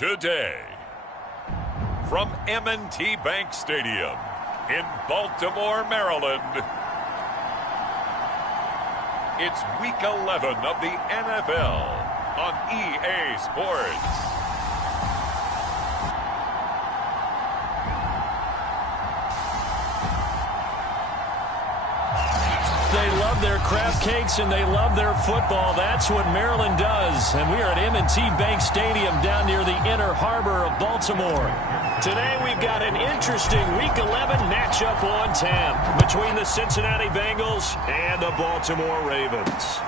Today, from M&T Bank Stadium in Baltimore, Maryland, it's Week 11 of the NFL on EA Sports. They love their crab cakes and they love their football. That's what Maryland does. And we are at M&T Bank Stadium down near the Inner Harbor of Baltimore. Today we've got an interesting Week 11 matchup on tap between the Cincinnati Bengals and the Baltimore Ravens.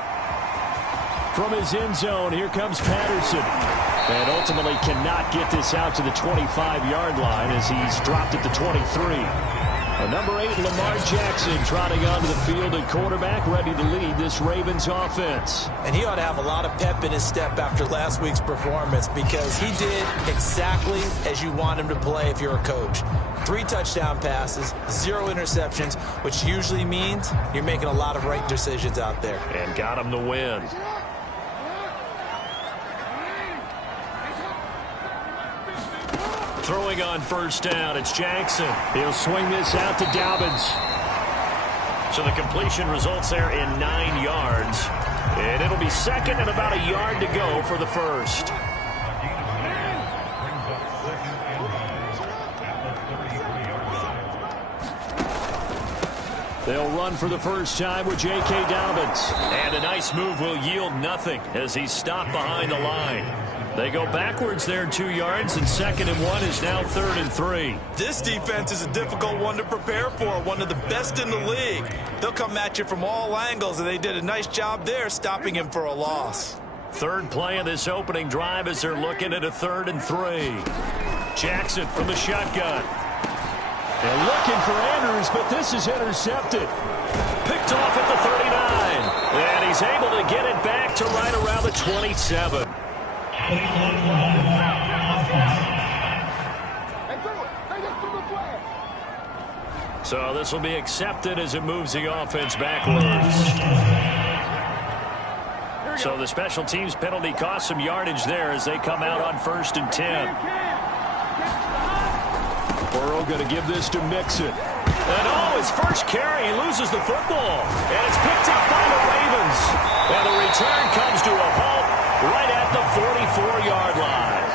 From his end zone, here comes Patterson. And ultimately cannot get this out to the 25-yard line as he's dropped at the 23. Number 8, Lamar Jackson, trotting onto the field at quarterback, ready to lead this Ravens offense. And he ought to have a lot of pep in his step after last week's performance because he did exactly as you want him to play if you're a coach. 3 touchdown passes, 0 interceptions, which usually means you're making a lot of right decisions out there. And got him the win. Throwing on first down, it's Jackson. He'll swing this out to Dobbins. So the completion results there in 9 yards. And it'll be second and about a yard to go for the first. They'll run for the first time with J.K. Dobbins. And a nice move will yield nothing as he's stopped behind the line. They go backwards there 2 yards, and 2nd and 1 is now 3rd and 3. This defense is a difficult one to prepare for, one of the best in the league. They'll come at you from all angles, and they did a nice job there stopping him for a loss. Third play of this opening drive as they're looking at a 3rd and 3. Jackson from the shotgun. They're looking for Andrews, but this is intercepted. Picked off at the 39. And he's able to get it back to right around the 27. So this will be accepted as it moves the offense backwards. So the special teams penalty cost some yardage there as they come out on 1st and 10. Burrow going to give this to Mixon. And his first carry, he loses the football. And it's picked up by the Ravens. And the return comes to a halt right at the 44-yard line.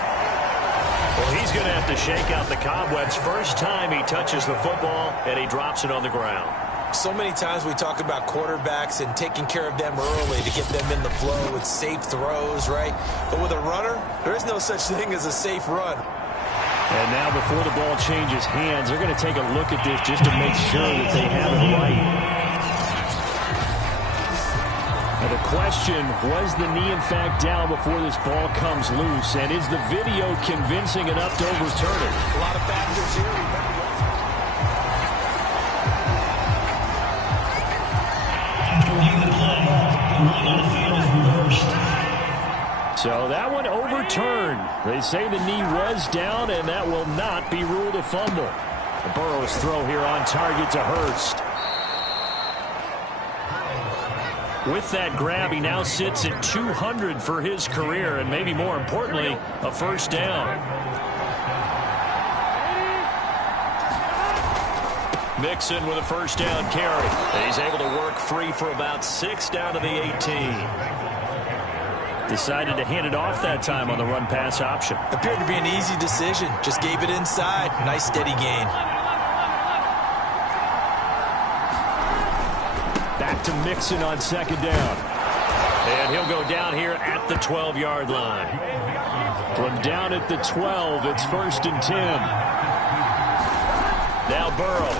Well, he's going to have to shake out the cobwebs first time he touches the football, and he drops it on the ground. So many times we talk about quarterbacks and taking care of them early to get them in the flow with safe throws, right? But with a runner, there is no such thing as a safe run. And now before the ball changes hands, they're going to take a look at this just to make sure that they have it right. And the question, was the knee in fact down before this ball comes loose? And is the video convincing enough to overturn it? A lot of factors here. So that one overturned. They say the knee was down, and that will not be ruled a fumble. The Burrow's throw here on target to Hurst. With that grab, he now sits at 200 for his career, and maybe more importantly, a first down. Mixon with a first down carry. And he's able to work free for about 6 down to the 18. Decided to hand it off that time on the run-pass option. Appeared to be an easy decision. Just gave it inside. Nice steady gain. Back to Mixon on 2nd down. And he'll go down here at the 12-yard line. From down at the 12, it's 1st and 10. Now Burrow.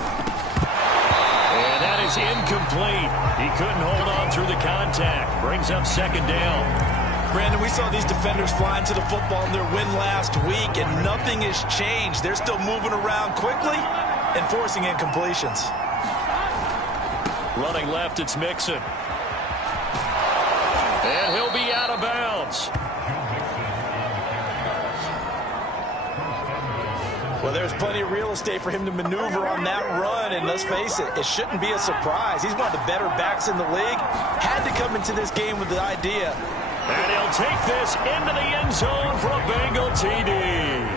And that is incomplete. He couldn't hold on through the contact. Brings up 2nd down. Brandon, we saw these defenders flying to the football in their win last week, and nothing has changed. They're still moving around quickly and forcing incompletions. Running left, it's Mixon. And he'll be out of bounds. Well, there's plenty of real estate for him to maneuver on that run, and let's face it, it shouldn't be a surprise. He's one of the better backs in the league. Had to come into this game with the idea And he'll take this into the end zone for a Bengal TD.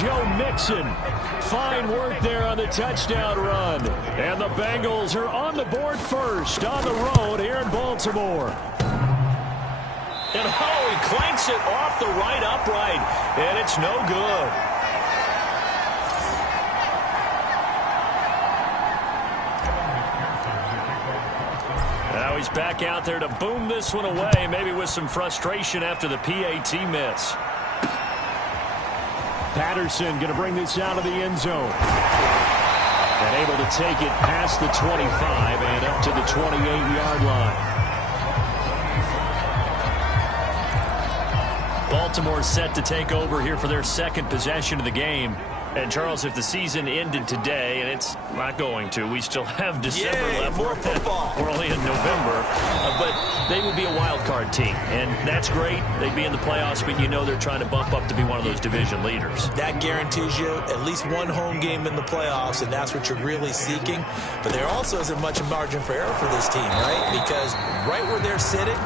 Joe Mixon, fine work there on the touchdown run. And the Bengals are on the board first on the road here in Baltimore. And he clanks it off the right upright, and it's no good. Now he's back out there to boom this one away, maybe with some frustration after the PAT miss. Patterson going to bring this out of the end zone. And able to take it past the 25 and up to the 28-yard line. Baltimore set to take over here for their second possession of the game. And, Charles, if the season ended today, and it's not going to, we still have December left. More football. We're only in November. But they would be a wild card team. And that's great. They'd be in the playoffs, but you know they're trying to bump up to be one of those division leaders. That guarantees you at least one home game in the playoffs, and that's what you're really seeking. But there also isn't much margin for error for this team, right? Because right where they're sitting,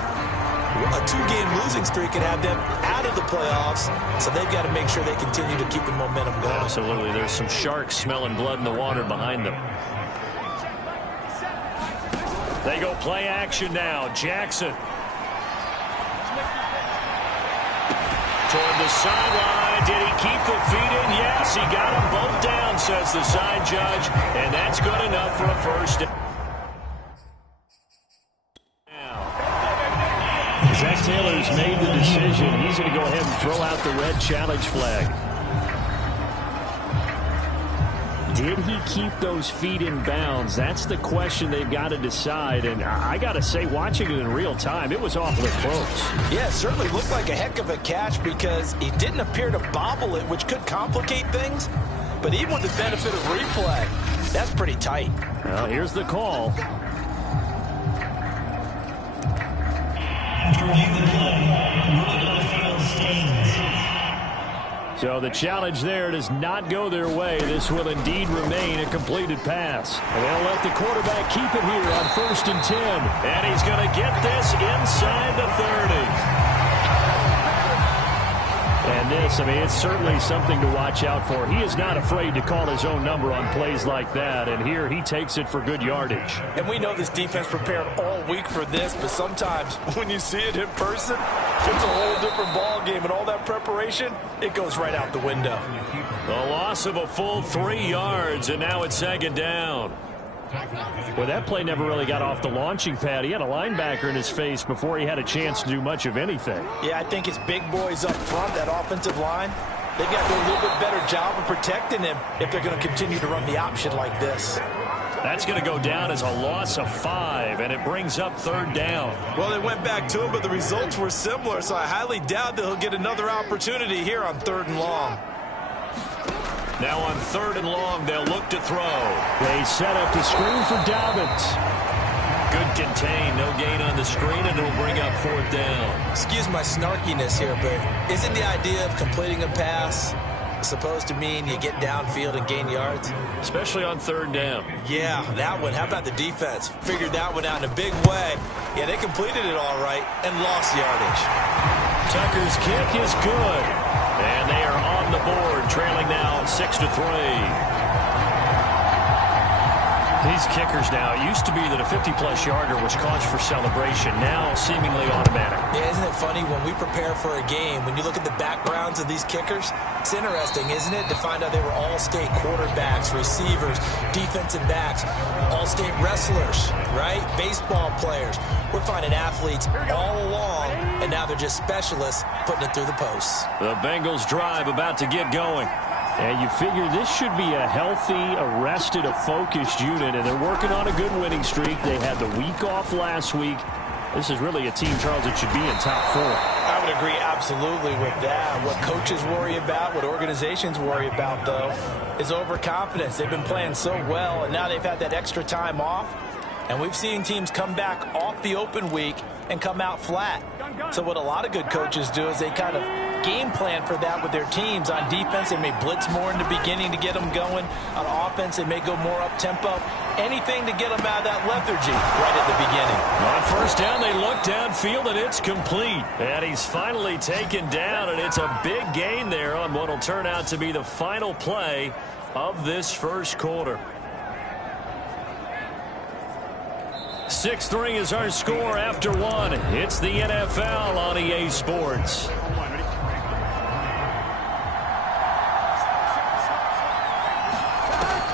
a two-game losing streak could have them out of the playoffs, so they've got to make sure they continue to keep the momentum going. Absolutely. There's some sharks smelling blood in the water behind them. They go play action now. Jackson. Toward the sideline. Did he keep the feet in? Yes, he got them both down, says the side judge, and that's good enough for a first down. Zach Taylor's made the decision. He's going to go ahead and throw out the red challenge flag. Did he keep those feet in bounds? That's the question they've got to decide. And I got to say, watching it in real time, it was awfully close. Yeah, it certainly looked like a heck of a catch because he didn't appear to bobble it, which could complicate things. But even with the benefit of replay, that's pretty tight. Well, here's the call. So the challenge there does not go their way. This will indeed remain a completed pass. And they'll let the quarterback keep it here on 1st and 10. And he's going to get this inside the 30. And this, I mean, it's certainly something to watch out for. He is not afraid to call his own number on plays like that. And here he takes it for good yardage. And we know this defense prepared all week for this, but sometimes when you see it in person, it's a whole different ball game. And all that preparation, it goes right out the window. The loss of a full 3 yards, and now it's 2nd down. Well, that play never really got off the launching pad. He had a linebacker in his face before he had a chance to do much of anything. Yeah, I think it's big boys up front, that offensive line. They've got to do a little bit better job of protecting him if they're going to continue to run the option like this. That's going to go down as a loss of 5, and it brings up 3rd down. Well, they went back to him, but the results were similar, so I highly doubt that he'll get another opportunity here on 3rd and long. Now on 3rd and long, they'll look to throw. They set up the screen for Dobbins. Good contain, no gain on the screen, and it'll bring up 4th down. Excuse my snarkiness here, but isn't the idea of completing a pass supposed to mean you get downfield and gain yards? Especially on 3rd down. Yeah, that one. How about the defense? Figured that one out in a big way. Yeah, they completed it all right and lost yardage. Tucker's kick is good. And they are on the board, trailing now 6-3. These kickers now, it used to be that a 50-plus yarder was cause for celebration, now seemingly automatic. Yeah, isn't it funny when we prepare for a game, when you look at the backgrounds of these kickers, it's interesting, isn't it, to find out they were all-state quarterbacks, receivers, defensive backs, all-state wrestlers, right? Baseball players. We're finding athletes all along, and now they're just specialists putting it through the posts. The Bengals drive about to get going. And you figure this should be a healthy, arrested, a focused unit, and they're working on a good winning streak. They had the week off last week. This is really a team, Charles, that should be in top 4. I would agree absolutely with that. What coaches worry about, what organizations worry about, though, is overconfidence. They've been playing so well, and now they've had that extra time off. And we've seen teams come back off the open week and come out flat. So what a lot of good coaches do is they kind of game plan for that with their teams. On defense, they may blitz more in the beginning to get them going. On offense, they may go more up-tempo. Anything to get them out of that lethargy right at the beginning. On first down, they look downfield, and it's complete. And he's finally taken down, and it's a big gain there on what will turn out to be the final play of this first quarter. 6-3 is our score after one. It's the NFL on EA Sports.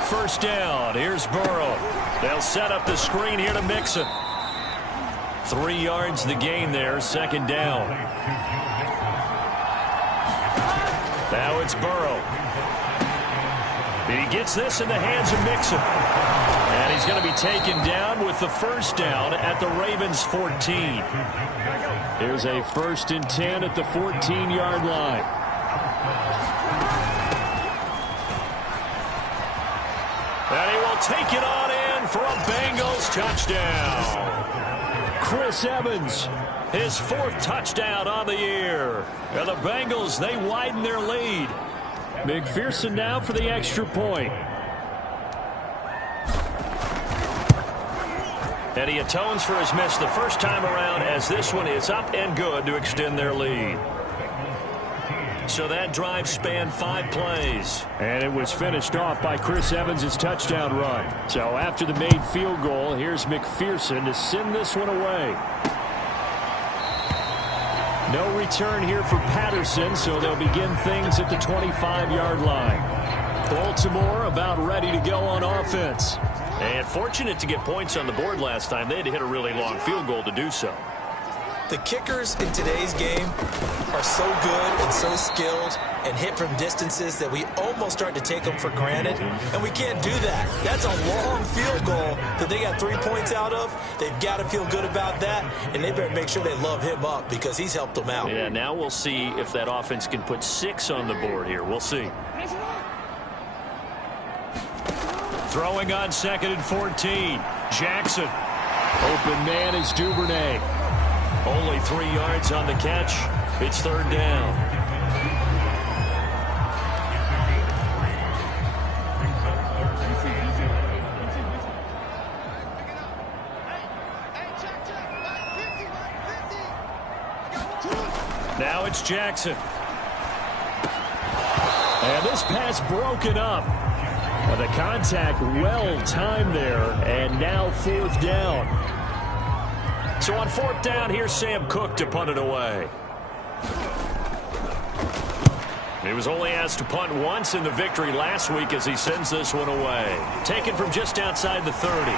First down. Here's Burrow. They'll set up the screen here to Mixon. 3 yards the gain there. Second down. Now it's Burrow. He gets this in the hands of Mixon. And he's going to be taken down with the first down at the Ravens 14. Here's a 1st and 10 at the 14-yard line. And he will take it on in for a Bengals touchdown. Chris Evans, his 4th touchdown on the year. And the Bengals, they widen their lead. McPherson now for the extra point. And he atones for his miss the first time around, as this one is up and good to extend their lead. So that drive spanned 5 plays. And it was finished off by Chris Evans' touchdown run. So after the made field goal, here's McPherson to send this one away. No return here for Patterson, so they'll begin things at the 25-yard line. Baltimore about ready to go on offense. And fortunate to get points on the board last time. They had to hit a really long field goal to do so. The kickers in today's game are so good and so skilled and hit from distances that we almost start to take them for granted, and we can't do that. That's a long field goal that they got 3 points out of. They've got to feel good about that, and they better make sure they love him up because he's helped them out. Yeah, now we'll see if that offense can put 6 on the board here. We'll see. Throwing on 2nd and 14. Jackson. Open man is Duvernay. Only 3 yards on the catch. It's 3rd down. Now it's Jackson. And this pass broken up. The contact well timed there, and now 4th down. So on 4th down, here's Sam Cook to punt it away. He was only asked to punt once in the victory last week as he sends this one away. Taken from just outside the 30.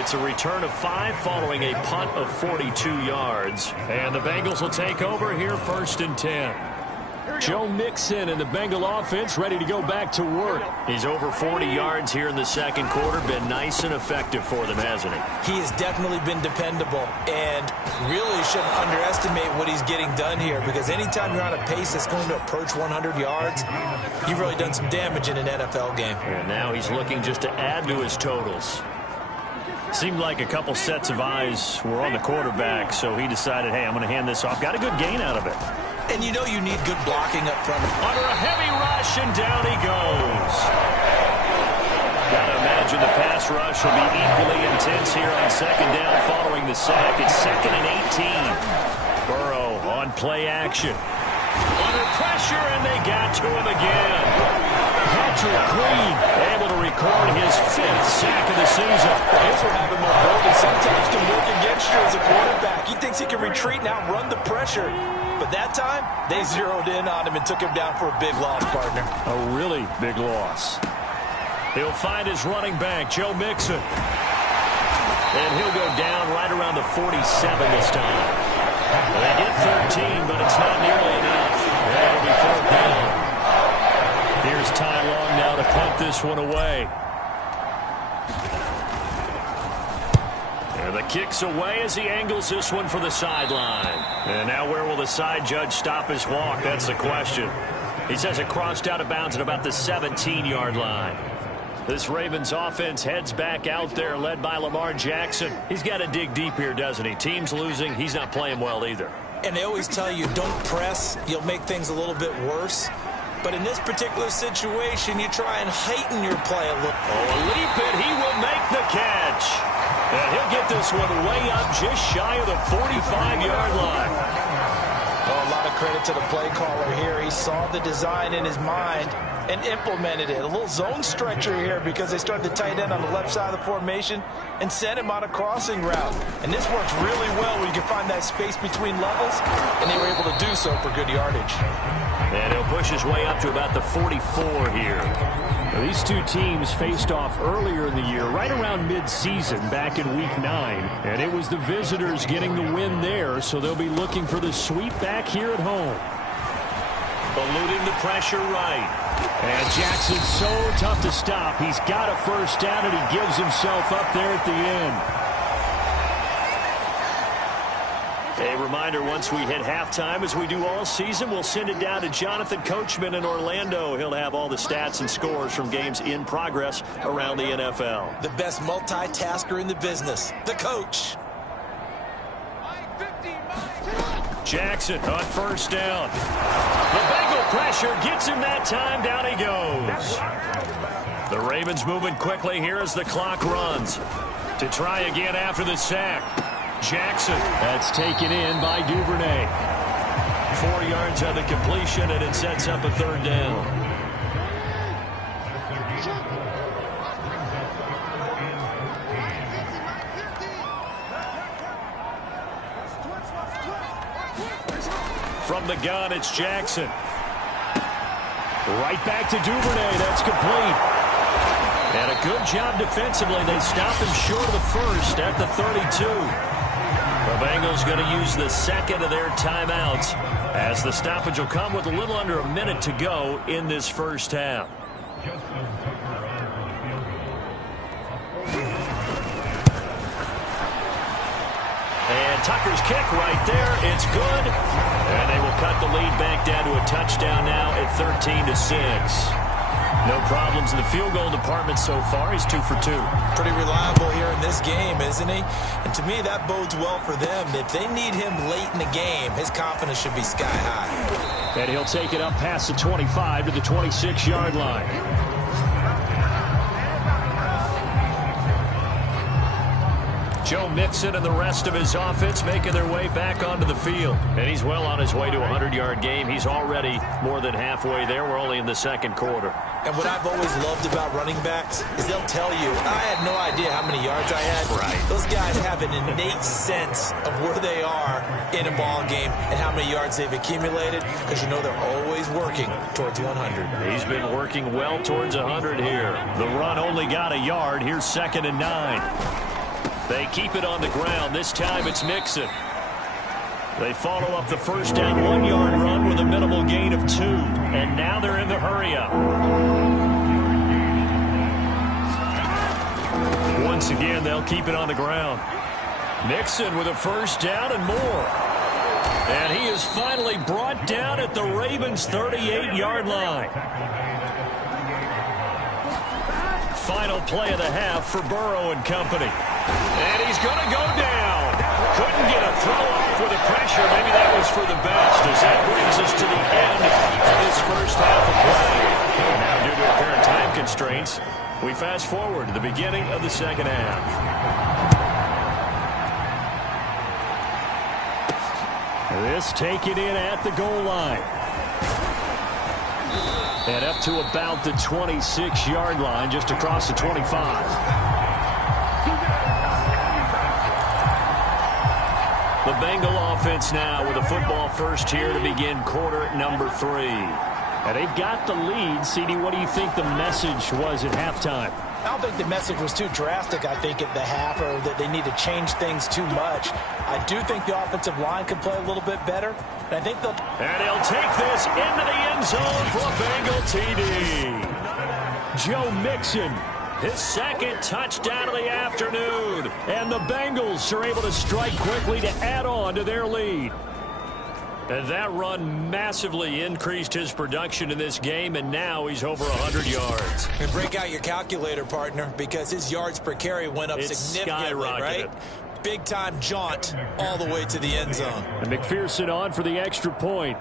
It's a return of 5 following a punt of 42 yards. And the Bengals will take over here 1st and 10. Joe Mixon and the Bengal offense ready to go back to work. He's over 40 yards here in the second quarter. Been nice and effective for them, hasn't he? He has definitely been dependable, and really shouldn't underestimate what he's getting done here, because anytime you're on a pace that's going to approach 100 yards, you've really done some damage in an NFL game. And now he's looking just to add to his totals. Seemed like a couple sets of eyes were on the quarterback, so he decided, hey, I'm going to hand this off. Got a good gain out of it. And you know you need good blocking up front. Under a heavy rush, and down he goes. Gotta imagine the pass rush will be equally intense here on 2nd down following the sack. It's 2nd and 18. Burrow on play action. Under pressure, and they got to him again. Patrick Queen able to record his 5th sack of the season. Here's what happened more boldly. Sometimes can work against you as a quarterback. He thinks he can retreat and outrun the pressure. But that time, they zeroed in on him and took him down for a big loss, partner. A really big loss. He'll find his running back, Joe Mixon. And he'll go down right around the 47 this time. They get 13, but it's not nearly enough. That'll be 4th down. Here's Ty Long now to punt this one away. And the kick's away as he angles this one for the sideline. And now where will the side judge stop his walk? That's the question. He says it crossed out of bounds at about the 17-yard line. This Ravens offense heads back out there, led by Lamar Jackson. He's got to dig deep here, doesn't he? Team's losing. He's not playing well either. And they always tell you, don't press. You'll make things a little bit worse. But in this particular situation, you try and heighten your play a little. Oh, a leap, and he will make the catch. And he'll get this one way up just shy of the 45-yard line. Oh, a lot of credit to the play caller here. He saw the design in his mind and implemented it. A little zone stretcher here because they started the tight end on the left side of the formation and sent him on a crossing route. And this works really well when you can find that space between levels, and they were able to do so for good yardage. And he'll push his way up to about the 44 here. Now, these two teams faced off earlier in the year, right around mid-season, back in Week 9. And it was the visitors getting the win there, so they'll be looking for the sweep back here at home. Eluding the pressure right. And Jackson's so tough to stop. He's got a first down, and he gives himself up there at the end. A reminder, once we hit halftime, as we do all season, we'll send it down to Jonathan Coachman in Orlando. He'll have all the stats and scores from games in progress around the NFL. The best multitasker in the business, the coach. Jackson on first down. The Bengal pressure gets him that time. Down he goes. The Ravens moving quickly here as the clock runs. To try again after the sack. Jackson. That's taken in by Duvernay. 4 yards on the completion, and it sets up a third down. From the gun, it's Jackson. Right back to Duvernay. That's complete. And a good job defensively. They stop him short of the first at the 32. The Bengals going to use the second of their timeouts as the stoppage will come with a little under a minute to go in this first half. And Tucker's kick right there. It's good. And they will cut the lead back down to a touchdown now at 13-6. No problems in the field goal department so far. He's 2 for 2. Pretty reliable here in this game, isn't he? And to me, that bodes well for them. If they need him late in the game, his confidence should be sky high. And he'll take it up past the 25 to the 26-yard line. Joe Mixon and the rest of his offense making their way back onto the field. And he's well on his way to a 100-yard game. He's already more than halfway there. We're only in the second quarter. And what I've always loved about running backs is they'll tell you, I had no idea how many yards I had. Right. Those guys have an innate sense of where they are in a ball game and how many yards they've accumulated, because you know they're always working towards 100. He's been working well towards 100 here. The run only got a yard. Here's 2nd and 9. They keep it on the ground. This time it's Mixon. They follow up the first down 1-yard run with a minimal gain of 2. And now they're in the hurry-up. Once again, they'll keep it on the ground. Mixon with a first down and more. And he is finally brought down at the Ravens' 38-yard line. Final play of the half for Burrow and company. And he's going to go down. Couldn't get a throw off with the pressure. Maybe that was for the best, as that brings us to the end of this first half of play. Now, due to apparent time constraints, we fast forward to the beginning of the second half. This taken in at the goal line. And up to about the 26-yard line, just across the 25. The Bengal offense now with a football first here to begin quarter number 3. And they've got the lead. CD, what do you think the message was at halftime? I don't think the message was too drastic, I think, at the half, or that they need to change things too much. I do think the offensive line can play a little bit better. And I think they'll... And he'll take this into the end zone for a Bengal TD. Joe Mixon, his second touchdown of the afternoon. And the Bengals are able to strike quickly to add on to their lead. And that run massively increased his production in this game, and now he's over 100 yards. And break out your calculator, partner, because his yards per carry went up significantly, right? big-time jaunt all the way to the end zone. And McPherson on for the extra point.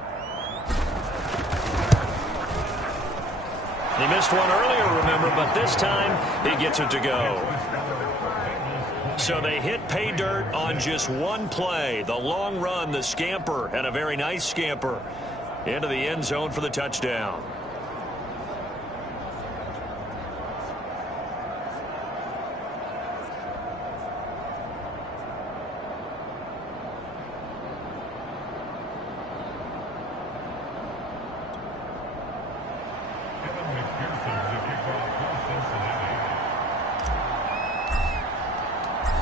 He missed one earlier, remember, but this time he gets it to go. So they hit pay dirt on just one play. The long run, the scamper, and a very nice scamper into the end zone for the touchdown.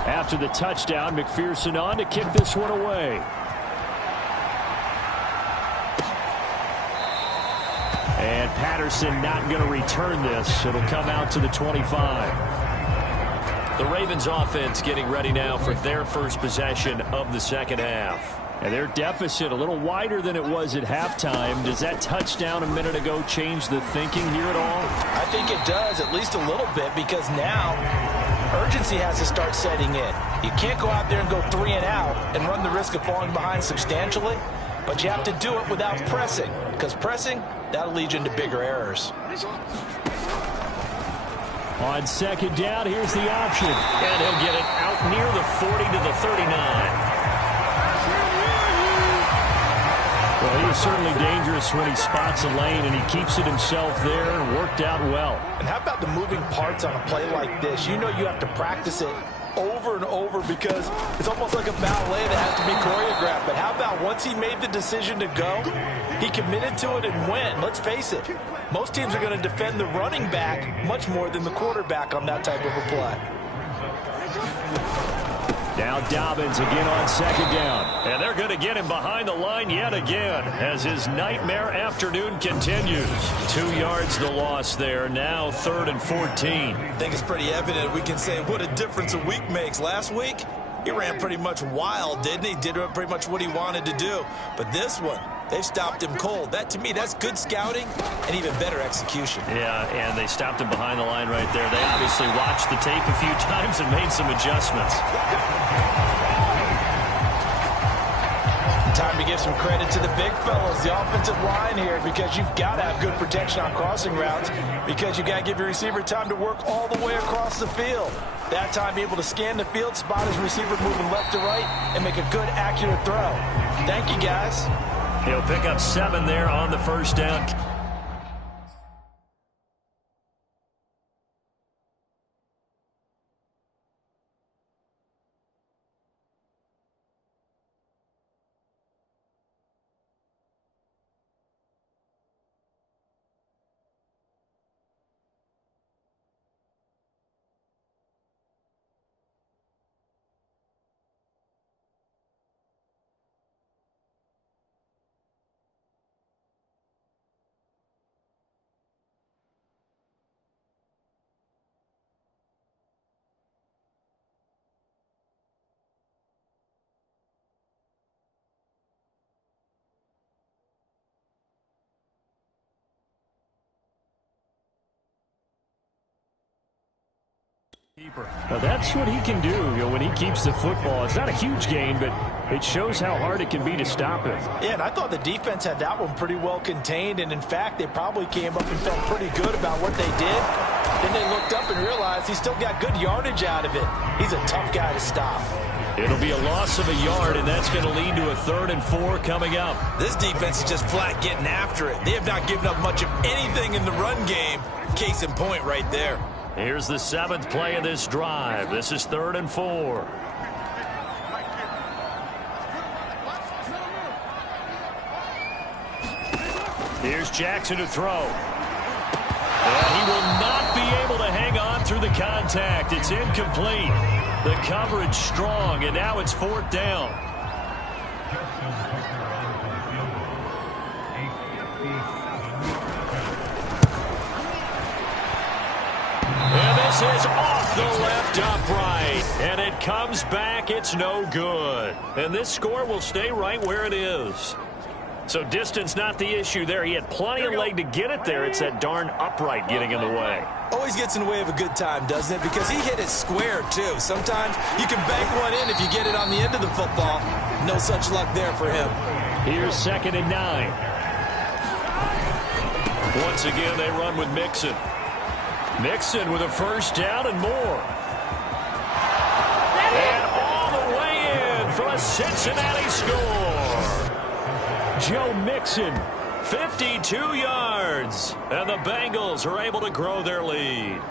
After the touchdown, McPherson on to kick this one away. And Patterson not going to return this. It'll come out to the 25. The Ravens offense getting ready now for their first possession of the second half. And their deficit a little wider than it was at halftime. Does that touchdown a minute ago change the thinking here at all? I think it does, at least a little bit, because now urgency has to start setting in. You can't go out there and go 3 and out and run the risk of falling behind substantially, but you have to do it without pressing, because pressing, that'll lead you into bigger errors. On second down, here's the option. And he'll get it out near the 40 to the 39. Well, he is certainly dangerous when he spots a lane, and he keeps it himself there and worked out well. And how about the moving parts on a play like this? You know you have to practice it over and over because it's almost like a ballet that has to be choreographed. But how about once he made the decision to go, he committed to it and went. Let's face it, most teams are going to defend the running back much more than the quarterback on that type of a play. Now Dobbins again on second down. And they're going to get him behind the line yet again as his nightmare afternoon continues. 2 yards the loss there. Now 3rd and 14. I think it's pretty evident we can say what a difference a week makes. Last week, he ran pretty much wild, didn't he? Did pretty much what he wanted to do. But this one, they've stopped him cold. That, to me, that's good scouting and even better execution. Yeah, and they stopped him behind the line right there. They obviously watched the tape a few times and made some adjustments. Time to give some credit to the big fellas, the offensive line here, because you've got to have good protection on crossing routes, because you've got to give your receiver time to work all the way across the field. That time, be able to scan the field, spot his receiver moving left to right, and make a good, accurate throw. Thank you, guys. He'll pick up 7 there on the first down. Now that's what he can do, when he keeps the football. It's not a huge gain, but it shows how hard it can be to stop him. Yeah, and I thought the defense had that one pretty well contained, and in fact, they probably came up and felt pretty good about what they did. Then they looked up and realized he still got good yardage out of it. He's a tough guy to stop. It'll be a loss of a yard, and that's going to lead to a 3rd and 4 coming up. This defense is just flat getting after it. They have not given up much of anything in the run game. Case in point right there. Here's the 7th play of this drive. This is 3rd and 4. Here's Jackson to throw. And he will not be able to hang on through the contact. It's incomplete. The coverage strong, and now it's 4th down. And this is off the left upright. And it comes back. It's no good. And this score will stay right where it is. So distance not the issue there. He had plenty of leg to get it there. It's that darn upright getting in the way. always gets in the way of a good time, doesn't it? Because he hit it square, too. Sometimes you can bank one in if you get it on the end of the football. No such luck there for him. Here's 2nd and 9. Once again, they run with Mixon. Mixon with a first down and more. And all the way in for a Cincinnati score. Joe Mixon, 52 yards. And the Bengals are able to grow their lead.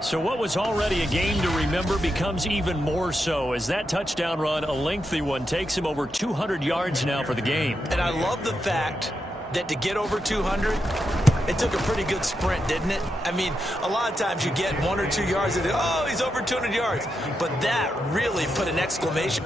So what was already a game to remember becomes even more so as that touchdown run, a lengthy one, takes him over 200 yards now for the game. And I love the fact that to get over 200, it took a pretty good sprint, didn't it? I mean, a lot of times you get 1 or 2 yards and oh, he's over 200 yards. But that really put an exclamation.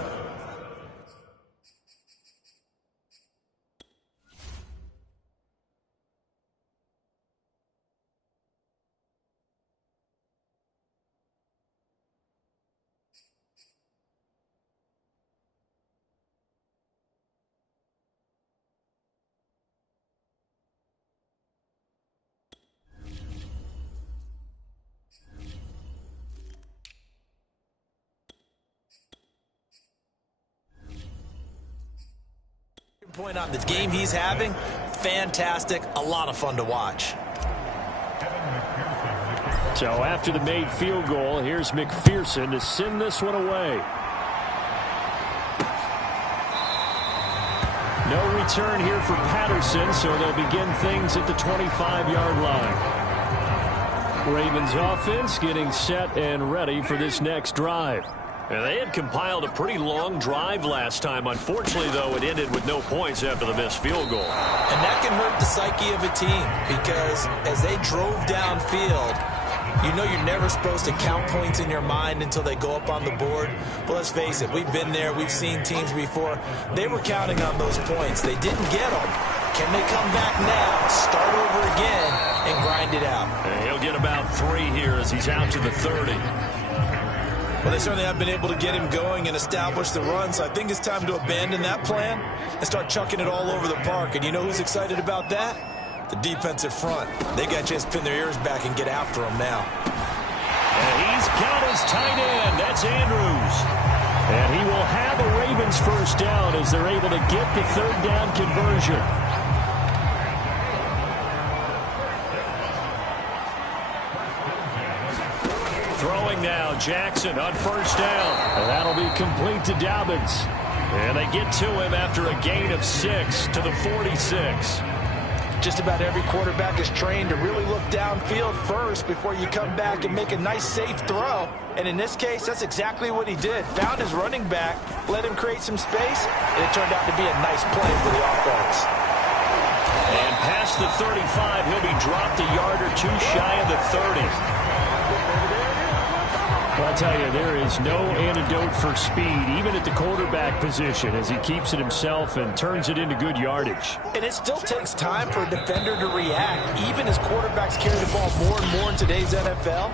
Point on the game he's having, fantastic, a lot of fun to watch. So after the made field goal, here's McPherson to send this one away. No return here for Patterson, so they'll begin things at the 25-yard line. Ravens offense getting set and ready for this next drive. And they had compiled a pretty long drive last time. Unfortunately, though, it ended with no points after the missed field goal. And that can hurt the psyche of a team because as they drove downfield, you know you're never supposed to count points in your mind until they go up on the board. But let's face it, we've been there. We've seen teams before. They were counting on those points. They didn't get them. Can they come back now, start over again, and grind it out? And he'll get about 3 here as he's out to the 30. Well, they certainly have been able to get him going and establish the run, so I think it's time to abandon that plan and start chucking it all over the park. And you know who's excited about that? The defensive front. They got a chance to pin their ears back and get after him now. And he's got his tight end. That's Andrews. And he will have a Ravens first down as they're able to get the 3rd down conversion. Throwing now, Jackson on first down. And that'll be complete to Dobbins. And they get to him after a gain of 6 to the 46. Just about every quarterback is trained to really look downfield first before you come back and make a nice, safe throw. And in this case, that's exactly what he did. Found his running back, let him create some space, and it turned out to be a nice play for the offense. And past the 35, he'll be dropped a yard or 2 shy of the 30. Well, I'll tell you, there is no antidote for speed, even at the quarterback position, as he keeps it himself and turns it into good yardage. And it still takes time for a defender to react, even as quarterbacks carry the ball more and more in today's NFL.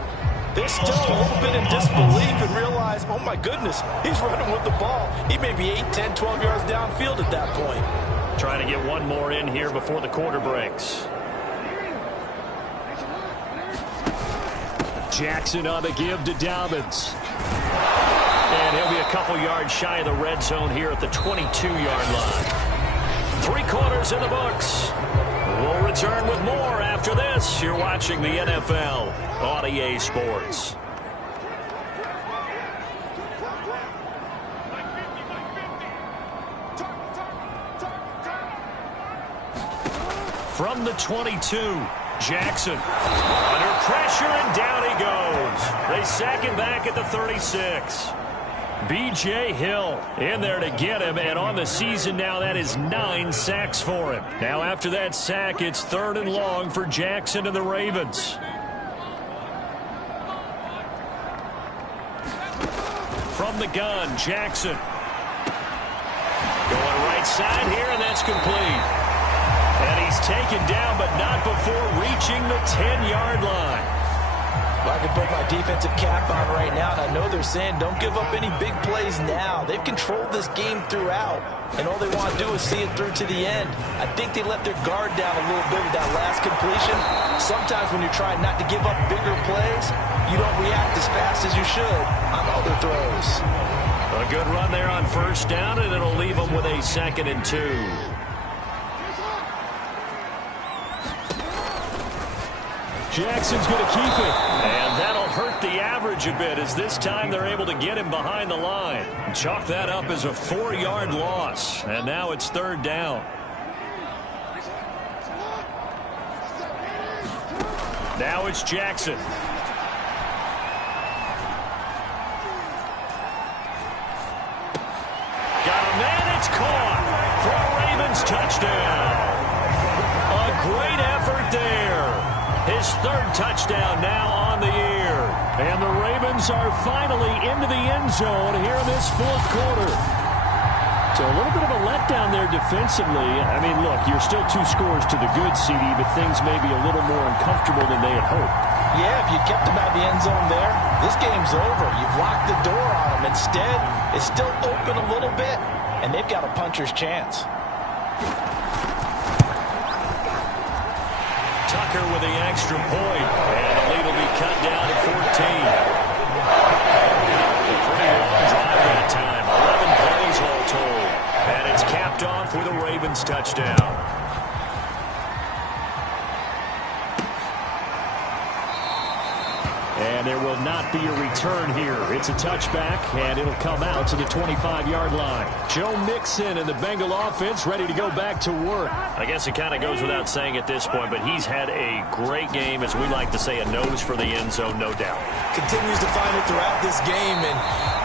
They're still a little bit in disbelief and realize, oh my goodness, he's running with the ball. He may be 8, 10, 12 yards downfield at that point. Trying to get one more in here before the quarter breaks. Jackson on the give to Dobbins. And he'll be a couple yards shy of the red zone here at the 22-yard line. 3 quarters in the books. We'll return with more after this. You're watching the NFL on EA Sports. From the 22, Jackson under pressure, and down he goes. They sack him back at the 36. B.J. Hill in there to get him, and on the season now, that is 9 sacks for him. Now after that sack, it's 3rd and long for Jackson and the Ravens. From the gun, Jackson. Going right side here, and that's complete. And he's taken down, but not before reaching the 10-yard line. I can put my defensive cap on right now, and I know they're saying don't give up any big plays now. They've controlled this game throughout, and all they want to do is see it through to the end. I think they let their guard down a little bit with that last completion. Sometimes when you're trying not to give up bigger plays, you don't react as fast as you should on other throws. A good run there on first down, and it'll leave them with a 2nd and 2. Jackson's going to keep it. And that'll hurt the average a bit, as this time they're able to get him behind the line. Chalk that up as a 4-yard loss. And now it's 3rd down. Now it's Jackson. Got a man, it's caught for a Ravens touchdown. A great effort there. His 3rd touchdown now on the year. And the Ravens are finally into the end zone here in this 4th quarter. So a little bit of a letdown there defensively. I mean, look, you're still 2 scores to the good, CD, but things may be a little more uncomfortable than they had hoped. Yeah, if you kept them out of the end zone there, this game's over. You've locked the door on them. Instead, it's still open a little bit, and they've got a puncher's chance. Tucker with the extra point, and the lead will be cut down to 14. A pretty long drive that time, 11 plays all told, and it's capped off with a Ravens touchdown. And there will not be a return here. It's a touchback, and it'll come out to the 25-yard line. Joe Mixon and the Bengal offense ready to go back to work. I guess it kind of goes without saying at this point, but he's had a great game, as we like to say, a nose for the end zone, no doubt. Continues to find it throughout this game, and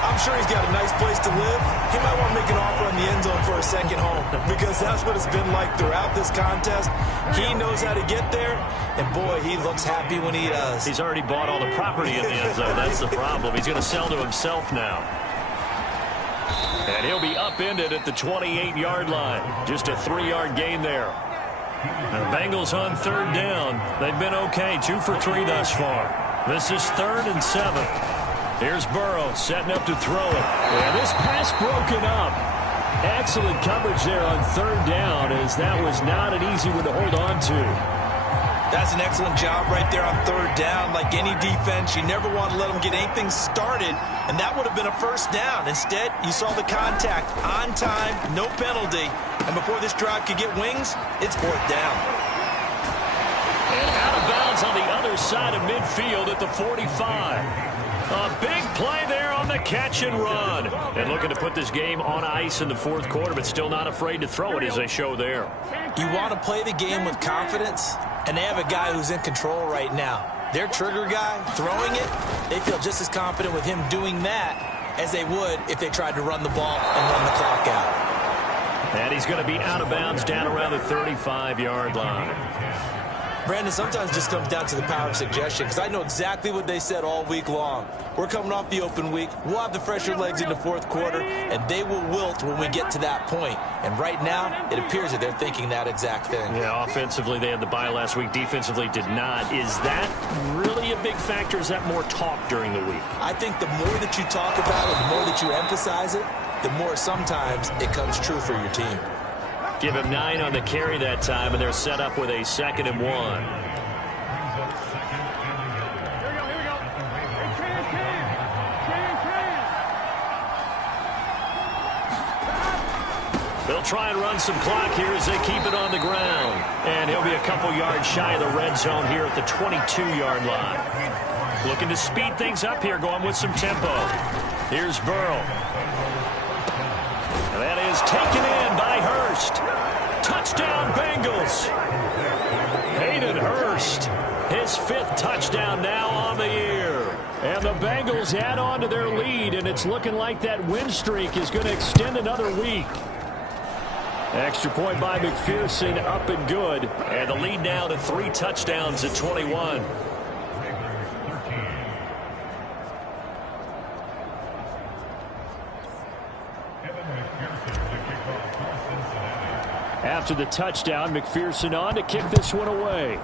I'm sure he's got a nice place to live. He might want to make an offer on the end zone for a second home, because that's what it's been like throughout this contest. He knows how to get there, and boy, he looks happy when he does. He's already bought all the property in the end zone. That's the problem. He's going to sell to himself now. And he'll be upended at the 28-yard line. Just a 3-yard gain there. The Bengals on 3rd down. They've been okay, 2 for 3 thus far. This is 3rd and 7. Here's Burrow setting up to throw it. And this pass broken up. Excellent coverage there on 3rd down, as that was not an easy one to hold on to. That's an excellent job right there on 3rd down. Like any defense, you never want to let them get anything started, and that would have been a 1st down. Instead, you saw the contact on time, no penalty, and before this drive could get wings, it's 4th down. And out of bounds on the other side of midfield at the 45. A big play there on the catch and run. And looking to put this game on ice in the 4th quarter, but still not afraid to throw it, as they show there. You want to play the game with confidence, and they have a guy who's in control right now. Their trigger guy, throwing it, they feel just as confident with him doing that as they would if they tried to run the ball and run the clock out. And he's going to be out of bounds down around the 35-yard line. Brandon, sometimes it just comes down to the power of suggestion, because I know exactly what they said all week long. We're coming off the open week. We'll have the fresher legs in the 4th quarter, and they will wilt when we get to that point. And right now, it appears that they're thinking that exact thing. Yeah, offensively, they had the bye last week. Defensively, did not. Is that really a big factor? Is that more talk during the week? I think the more that you talk about it, the more that you emphasize it, the more sometimes it comes true for your team. Give him 9 on the carry that time, and they're set up with a 2nd and 1. They'll try and run some clock here as they keep it on the ground. And he'll be a couple yards shy of the red zone here at the 22-yard line. Looking to speed things up here, going with some tempo. Here's Burrow. And that is taken in by Hurst. Touchdown, Bengals. Hayden Hurst, his 5th touchdown now on the year. And the Bengals add on to their lead, and it's looking like that win streak is going to extend another week. Extra point by McPherson, up and good. And the lead now to 3 touchdowns at 21. After the touchdown, McPherson on to kick this one away.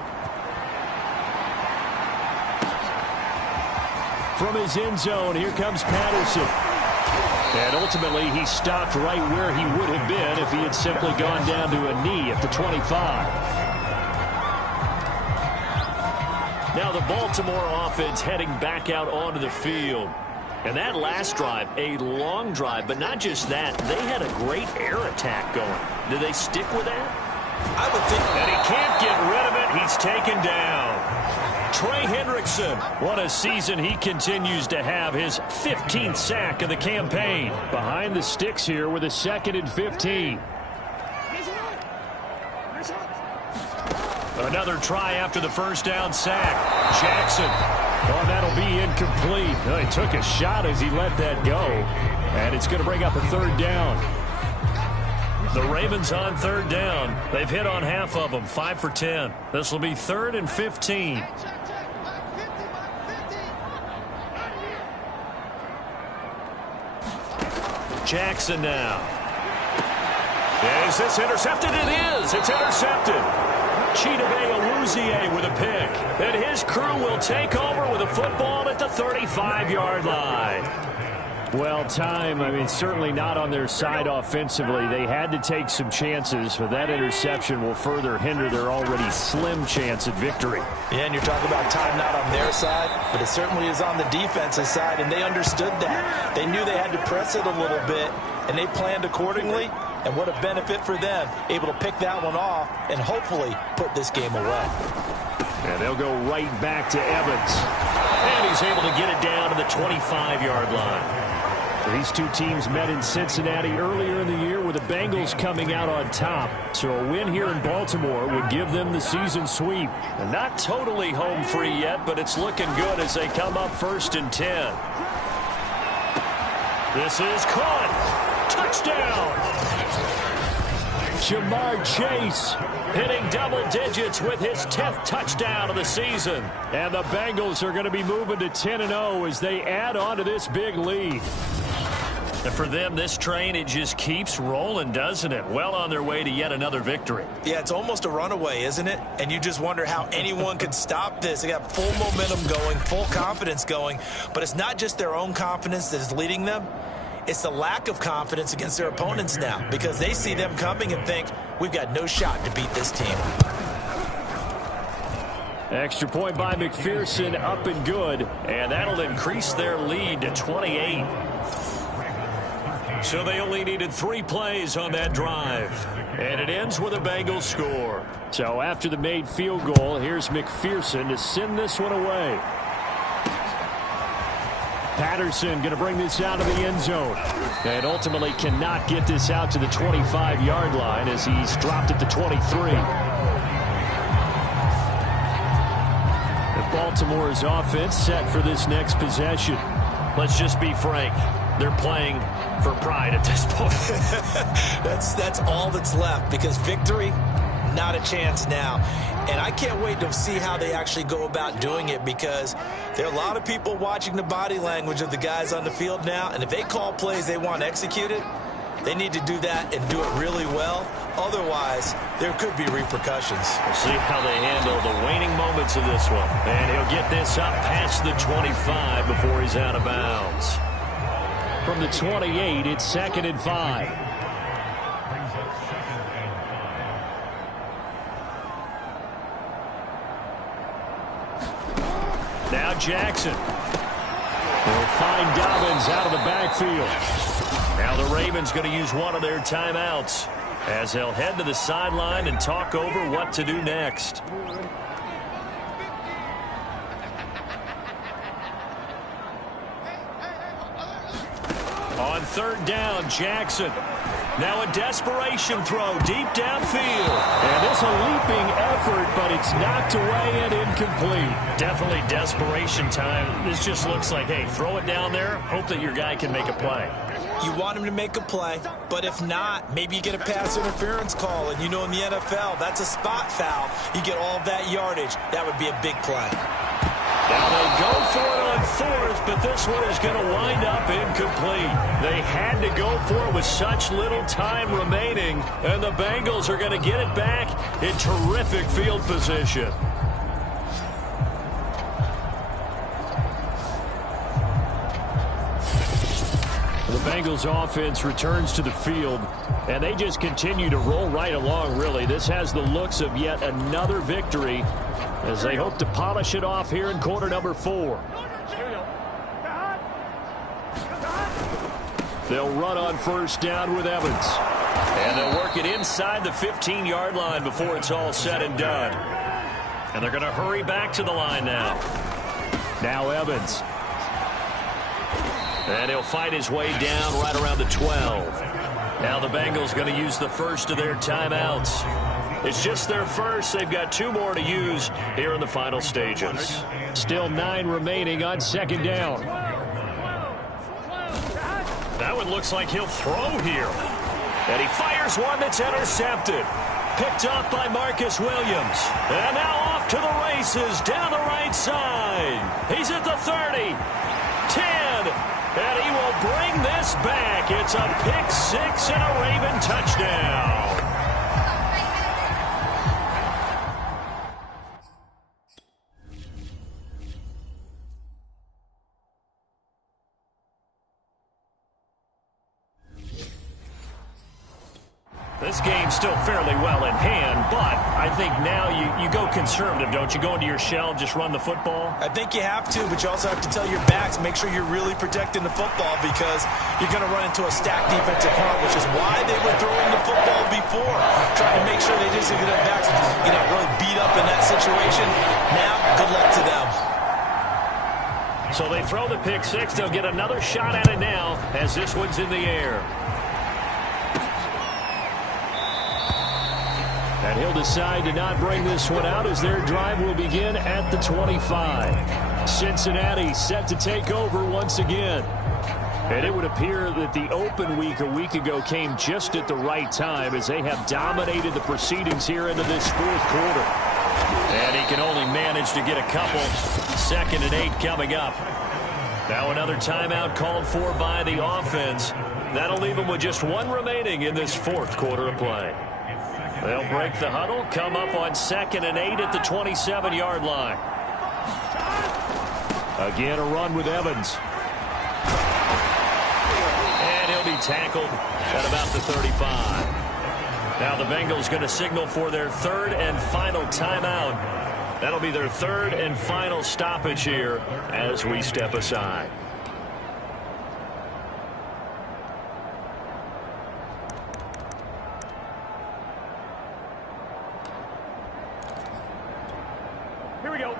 From his end zone, here comes Patterson. And ultimately, he stopped right where he would have been if he had simply gone down to a knee at the 25. Now the Baltimore offense heading back out onto the field. And that last drive, a long drive, but not just that, they had a great air attack going. Do they stick with that? I would think. And he can't get rid of it. He's taken down. Trey Hendrickson, what a season he continues to have, his 15th sack of the campaign. Behind the sticks here with a 2nd and 15. Another try after the first down sack. Jackson. Oh, that'll be incomplete. He took a shot as he let that go. And it's going to bring up a 3rd down. The Ravens on 3rd down. They've hit on half of them, 5 for 10. This will be 3rd and 15. Jackson now. Is this intercepted? It is. It's intercepted. Chidobe Awuzie with a pick. And his crew will take over with a football at the 35-yard line. Well, certainly not on their side offensively. They had to take some chances, but that interception will further hinder their already slim chance at victory. Yeah, and you're talking about time not on their side, but it certainly is on the defensive side, and they understood that. They knew they had to press it a little bit, and they planned accordingly, and what a benefit for them, able to pick that one off and hopefully put this game away. And they'll go right back to Evans. And he's able to get it down to the 25-yard line. These two teams met in Cincinnati earlier in the year with the Bengals coming out on top. So a win here in Baltimore would give them the season sweep. And not totally home free yet, but it's looking good as they come up 1st and 10. This is caught. Touchdown. Jamar Chase hitting double digits with his 10th touchdown of the season. And the Bengals are going to be moving to 10-0 as they add on to this big lead. And for them, this train, it just keeps rolling, doesn't it? Well on their way to yet another victory. Yeah, it's almost a runaway, isn't it? And you just wonder how anyone could stop this. They got full momentum going, full confidence going. But it's not just their own confidence that is leading them. It's the lack of confidence against their opponents now, because they see them coming and think, we've got no shot to beat this team. Extra point by McPherson, up and good. And that'll increase their lead to 28. So they only needed 3 plays on that drive. And it ends with a Bengals score. So after the made field goal, here's McPherson to send this one away. Patterson going to bring this out of the end zone. And ultimately cannot get this out to the 25-yard line as he's dropped at the 23. The Baltimore's offense set for this next possession. Let's just be frank. They're playing for pride at this point. That's all that's left, because victory, not a chance now. And I can't wait to see how they actually go about doing it, because there are a lot of people watching the body language of the guys on the field now, and if they call plays they want executed, they need to do that and do it really well. Otherwise, there could be repercussions. We'll see how they handle the waning moments of this one. And he'll get this up past the 25 before he's out of bounds. From the 28, it's 2nd and 5. Now Jackson. They'll find Dobbins out of the backfield. Now the Ravens going to use one of their timeouts as they'll head to the sideline and talk over what to do next. On 3rd down, Jackson. Now a desperation throw deep downfield. And this a leaping effort, but it's knocked away and incomplete. Definitely desperation time. This just looks like, hey, throw it down there, hope that your guy can make a play. You want him to make a play, but if not, maybe you get a pass interference call, and you know in the NFL, that's a spot foul. You get all of that yardage. That would be a big play. Now they go for it on 4th, but this one is going to wind up incomplete. They had to go for it with such little time remaining, and the Bengals are going to get it back in terrific field position. The Bengals offense returns to the field, and they just continue to roll right along, really. This has the looks of yet another victory as they hope to polish it off here in quarter number 4. They'll run on first down with Evans. And they'll work it inside the 15-yard line before it's all said and done. And they're going to hurry back to the line now. Now Evans. And he'll fight his way down right around the 12. Now the Bengals going to use the first of their timeouts. It's just their first. They've got 2 more to use here in the final stages. Still 9 remaining on second down. That one looks like he'll throw here. And he fires one that's intercepted. Picked up by Marcus Williams. And now off to the races down the right side. He's at the 30. 10. And he will bring this back. It's a pick 6 and a Raven touchdown. This game's still fairly well in hand, but I think now you go conservative, don't you? Go into your shell, just run the football? I think you have to, but you also have to tell your backs, make sure you're really protecting the football because you're going to run into a stacked defensive front, which is why they were throwing the football before, trying to make sure they just get their backs, really beat up in that situation. Now, good luck to them. So they throw the pick 6. They'll get another shot at it now as this one's in the air. And he'll decide to not bring this one out as their drive will begin at the 25. Cincinnati set to take over once again. And it would appear that the open week a week ago came just at the right time as they have dominated the proceedings here into this fourth quarter. And he can only manage to get a couple. 2nd and 8 coming up. Now another timeout called for by the offense. That'll leave them with just 1 remaining in this fourth quarter of play. They'll break the huddle, come up on 2nd and 8 at the 27-yard line. Again, a run with Evans. And he'll be tackled at about the 35. Now the Bengals going to signal for their 3rd and final timeout. That'll be their 3rd and final stoppage here as we step aside. Here we go.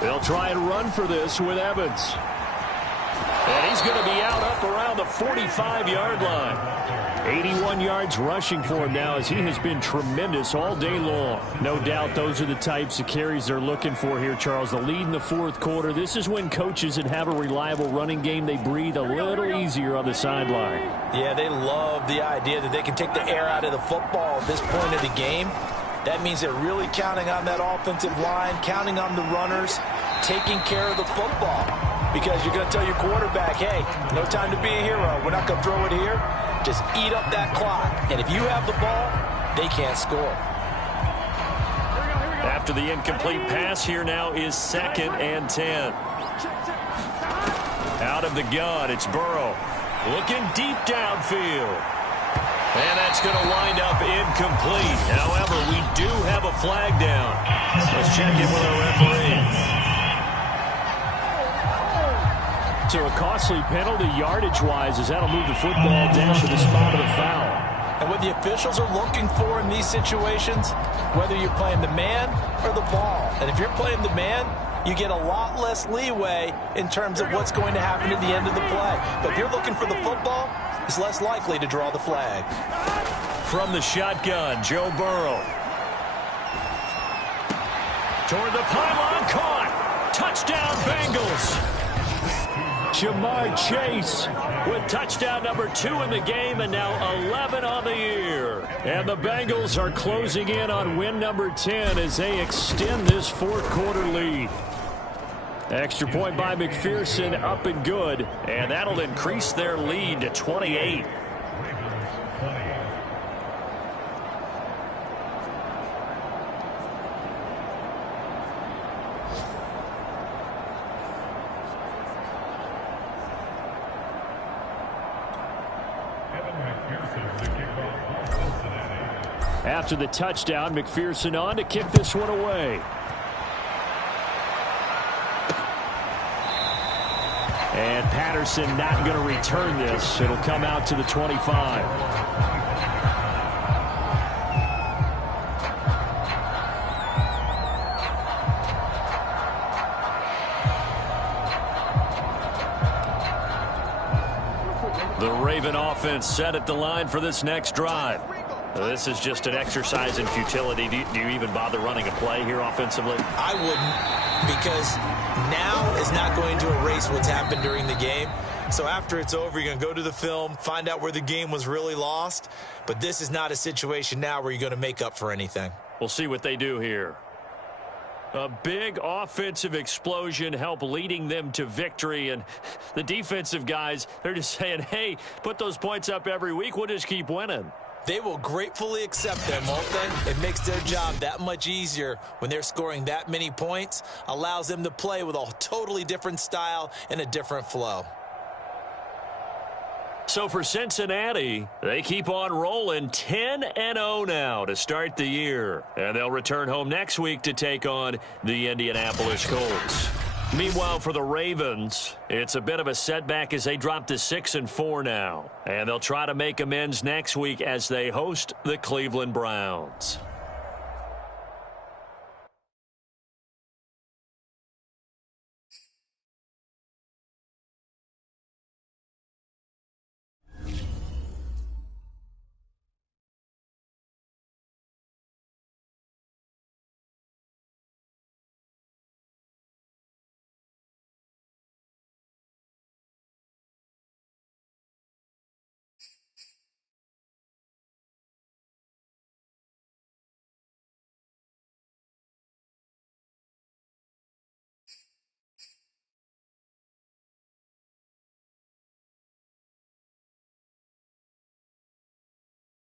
They'll try and run for this with Evans. And he's going to be out up around the 45-yard line. 81 yards rushing for him now as he has been tremendous all day long. No doubt those are the types of carries they're looking for here, Charles. The lead in the fourth quarter. This is when coaches that have a reliable running game, they breathe a little easier on the sideline. Yeah, they love the idea that they can take the air out of the football at this point of the game. That means they're really counting on that offensive line, counting on the runners, taking care of the football. Because you're going to tell your quarterback, hey, no time to be a hero. We're not going to throw it here. Just eat up that clock. And if you have the ball, they can't score. After the incomplete pass, here now is 2nd and 10. Out of the gun, it's Burrow. Looking deep downfield. And that's going to wind up incomplete. However, we do have a flag down. Let's check in with our referee. So a costly penalty yardage-wise as that'll move the football down to the spot of the foul. And what the officials are looking for in these situations, whether you're playing the man or the ball. And if you're playing the man, you get a lot less leeway in terms of what's going to happen at the end of the play. But if you're looking for the football, it's less likely to draw the flag. From the shotgun, Joe Burrow. Toward the pylon, caught. Touchdown, Bengals. Jamar Chase with touchdown number 2 in the game and now 11 on the year. And the Bengals are closing in on win number 10 as they extend this fourth quarter lead. Extra point by McPherson, up and good, and that'll increase their lead to 28. After the touchdown, McPherson on to kick this one away. And Patterson not going to return this. It'll come out to the 25. The Raven offense set at the line for this next drive. This is just an exercise in futility. Do you even bother running a play here offensively? I wouldn't, because now is not going to erase what's happened during the game. So after it's over, you're going to go to the film, find out where the game was really lost. But this is not a situation now where you're going to make up for anything. We'll see what they do here. A big offensive explosion helped leading them to victory. And the defensive guys, they're just saying, hey, put those points up every week. We'll just keep winning. They will gratefully accept them, won't they? It makes their job that much easier when they're scoring that many points. Allows them to play with a totally different style and a different flow. So for Cincinnati, they keep on rolling 10-0 now to start the year. And they'll return home next week to take on the Indianapolis Colts. Meanwhile, for the Ravens, it's a bit of a setback as they drop to 6-4 now. And they'll try to make amends next week as they host the Cleveland Browns.